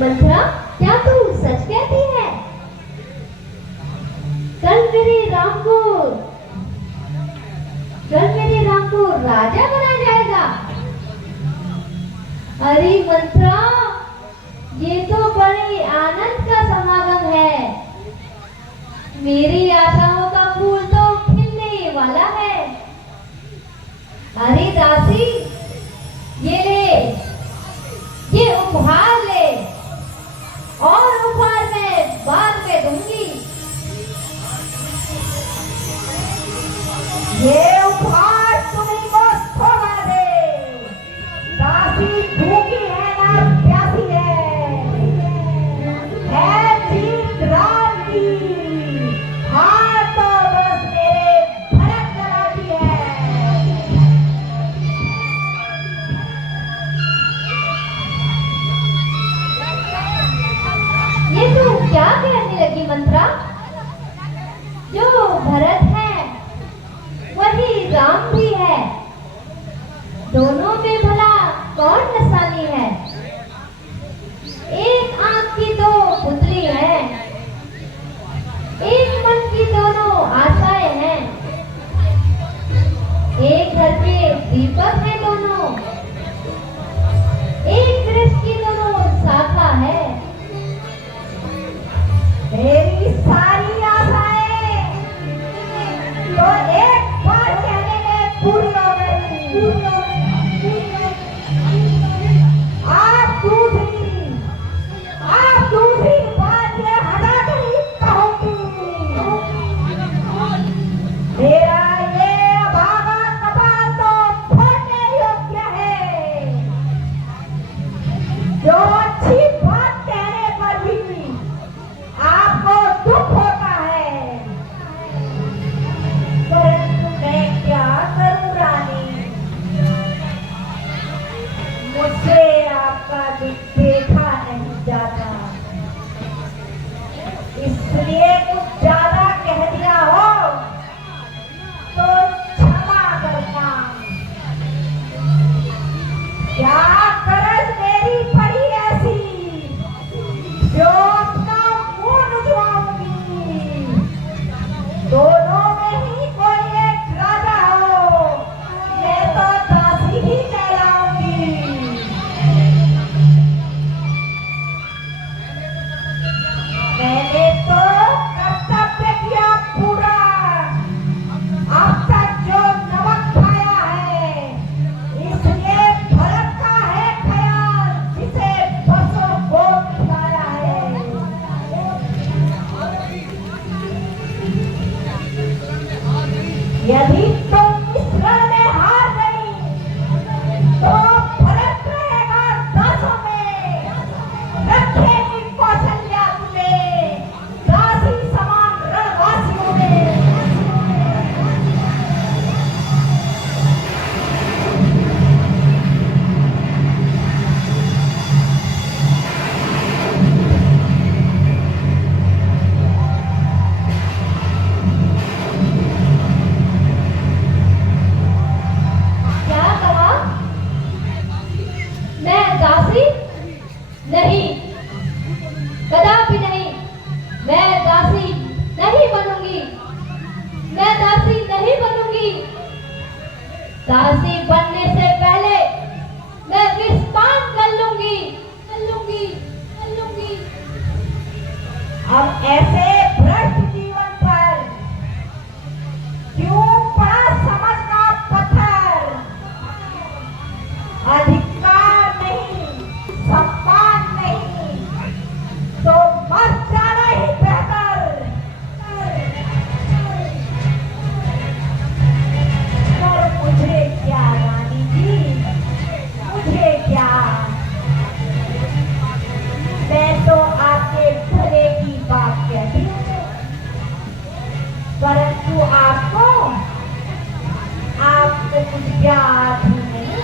मंथरा, क्या तू सच कहती है? कल मेरे राम को राजा बनाया जाएगा। अरे मंथरा, ये तो बड़े आनंद का समागम है। मेरी आशाओं का फूल तो खिलने वाला है। अरे दासी, ये ले, ये उपहार ले, और उपहार मैं बाद में दूंगी। ये उपहार तुम्हीं को शोभा दे। दासी भूखी है ना प्यासी है जीत राम की। हाँ तो बस मेरे भरत कराती है। ये तू क्या कहने लगी मंत्रा? जो भरत है वही राम भी है। दोनों में भला कौन नसानी है? एक आंख की दो पुतली है, एक मन की दोनों आशाएं हैं, एक घर के दीपक है दोनों, एक वृक्ष की दोनों शाखा है। मेरी सारी आशाएं तो एक बार कहने में पूरी हो गई। आप दूसरी बात ये हटा कर ही कहूंगी। मेरा ये अभागा कपाल तो फोड़ने योग्य है। जो अच्छी बात कहने पर भी आपको दुख होता है, परंतु मैं क्या करूं रानी? मुझसे आपका दुख देखा नहीं जाता, इसलिए कुछ ज्यादा कह दिया हो तो क्षमा करना। क्या करज मेरी पड़ी ऐसी जो अपना मुंह नुचवाऊंगी? दोनों में ही कोई एक राजा हो, मैं तो दासी ही कहलाऊंगी। मैंने तो कर्तव्य किया पूरा। अब तक जो नमक खाया है, इसलिए भरत का है ख्याल जिसे बरसों को खिलाया है। यदि तुम इस रण में हार गई तो भरत रहेगा दासों में। रखेगी कौशल्या तुम्हें दासी समान रणवासियों में। क्या कहा? मैं दासी? नहीं, कदापि नहीं। मैं दासी नहीं बनूंगी। मैं दासी नहीं बनूंगी। दासी बनने से पहले मैं विषपान कर लूंगी। अब ऐसे भ्रष्ट जीवन पर क्यों पड़ा समझ का पत्थर? अधिकार नहीं, सम्मान नहीं, तो मर जाना ही बेहतर। पर मुझे क्या रानी जी, मुझे क्या? मैं तो आपके भले की बात कहती हूँ, परंतु आपको कुछ याद ही नहीं।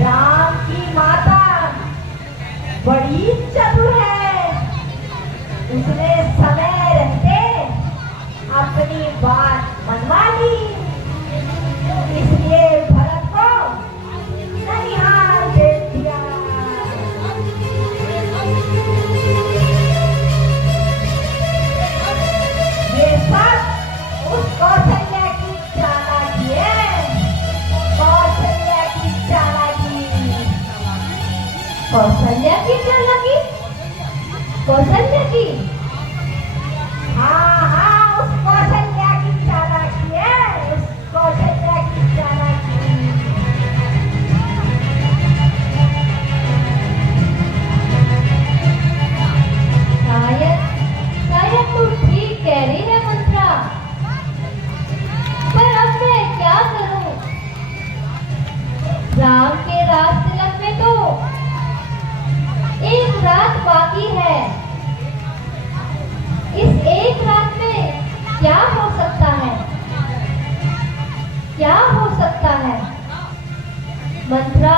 राम की माता बड़ी चतुर है। उसने समय रहते अपनी बात मनवा ली, इसलिए भरत को ननिहाल दे दिया। कौशल्या की चालाकी? कौशल्या की? हाँ हाँ, उस कौशल्या की चालाकी है, उस कौशल्या की चालाकी। शायद शायद तू ठीक कह रही है मंत्रा, पर अब मैं क्या करूं? राम के राज तिलक में तो एक रात बाकी है। इस एक रात में क्या हो सकता है? क्या हो सकता है? मंत्रा,